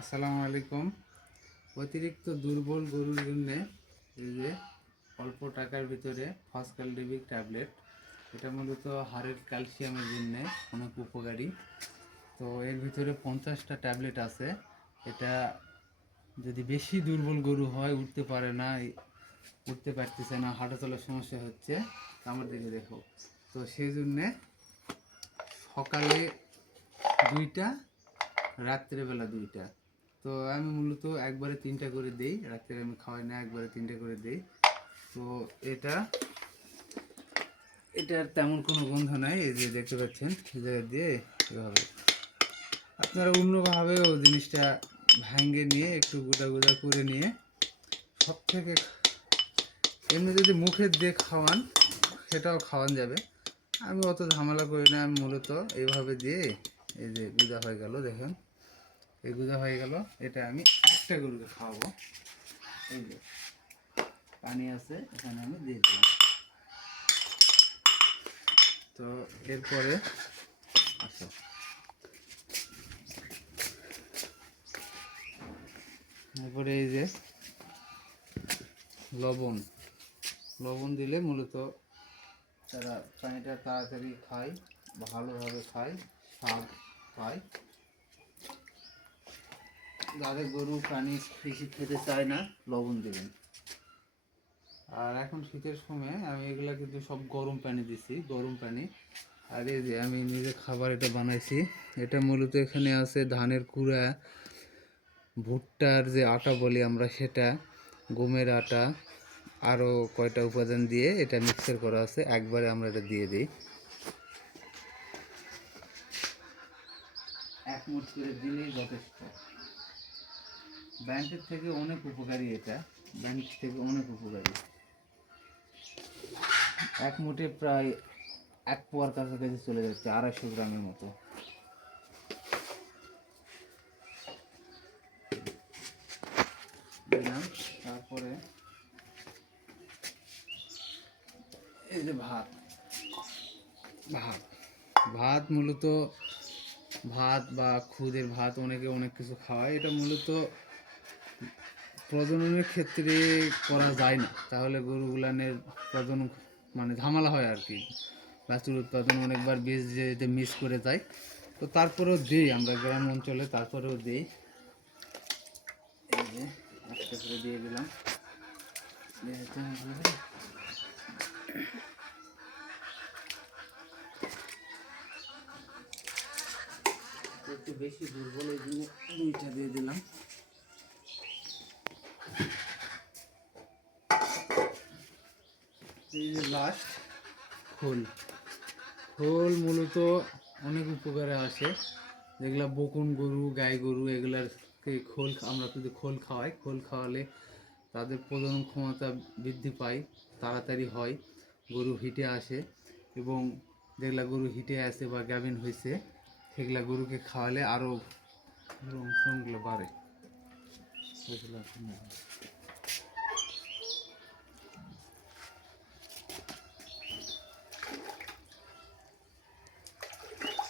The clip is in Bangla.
আসসালামু আলাইকুম। অতিরিক্ত দুর্বল গরুর জন্য এই যে অল্প টাকার ভিতরে ফসকালডিবিক ট্যাবলেট, এটা মূলত হাড়ের ক্যালসিয়ামের জন্য অনেক উপকারী। তো এর ভিতরে 50টা ট্যাবলেট আছে। এটা যদি বেশি দুর্বল গরু হয়, উঠতে পারে না, উঠতে পারতেছে না, হাঁটা চলার সমস্যা হচ্ছে, আমার দিকে দেখো, তো সেই জন্যে সকালে 2টা, রাত্রেবেলা 2টা। তো আমি মূলত একবারে 3টা করে দিই, রাত্রে আমি খাওয়াই না, একবারে 3টা করে দিই। তো এটার তেমন কোনো গন্ধ নাই, এই যে দেখতে পাচ্ছেন এই জায়গা দিয়ে এভাবে। আপনারা অন্যভাবেও জিনিসটা ভাঙে নিয়ে একটু গুঁড়া গুঁড়া করে নিয়ে সব থেকে এমনি যদি মুখে দিয়ে খাওয়ান সেটাও খাওয়ান যাবে। আমি অত ঝামেলা করি না, আমি মূলত এইভাবে দিয়ে এই যে গুঁড়া হয়ে গেল, দেখুন এই গুঁড়া হয়ে গেল। এটা আমি একটা গরুকে খাওয়াবো। এই যে পানি আছে, এখানে আমি দিয়ে দিলাম। তো এরপরে আসো, এরপরে এই যে লবণ লবণ দিলে মূলত তারা পানিটা তাড়াতাড়ি খায়, ভালোভাবে খায়, স্বাদ পায়। যাদের গরু পানি বেশি খেতে চায় না, লবণ দেবেন। আর এখন শীতের সময় আমি এগুলা কিন্তু সব গরম পানি দিছি, গরম পানি। আর এই যে আমি নিজে খাবার এটা বানাইছি। এটা মূলত এখানে আছে ধানের কুড়া, ভুট্টার যে আটা বলি আমরা সেটা, গমের আটা, আরও কয়টা উপাদান দিয়ে এটা মিক্সার করা আছে। একবারে আমরা এটা দিয়ে দিই, 1 মুঠ করে দিলেই যথেষ্ট। ব্যান্ডের থেকে অনেক উপকারী, এটা ব্যান্ড থেকে অনেক উপকারী। 1 মুঠে প্রায় 1 পোয়ার কাছাকাছি চলে যাচ্ছে, 250 গ্রামের মতো। দিলাম। তারপরে এই যে ভাত ভাত ভাত মূলত ভাত বা খুদের ভাত, অনেকে অনেক কিছু খাওয়ায়। এটা মূলত প্রজননের ক্ষেত্রে করা যায় না, তাহলে গরুগুলানের প্রজনন মানে ঝামেলা হয় আর কি। বাছুর উৎপাদন অনেকবার বীজ যেতে মিস করে যায়। তো তারপরেও দিই আমরা গ্রাম অঞ্চলে, তারপরেও দিই। এই যে একটা করে দিয়ে দিলাম। একটু বেশি দুর্বল, এই জন্য 2টা দিয়ে দিলাম। এই যে লাস্ট খোল খোল মূলত অনেক উপকারে আসে। যেগুলা বকুন গরু, গাই গরু, এগুলারকে খোল আমরা যদি খোল খাওয়াই, খোল খাওয়ালে তাদের প্রজনন ক্ষমতা বৃদ্ধি পায়, তাড়াতাড়ি হয়, গরু হিটে আসে। এবং যেগুলা গরু হিটে আসে বা গাভিন হয়েছে, সেগুলা গরুকে খাওয়ালে আরও বাড়ে।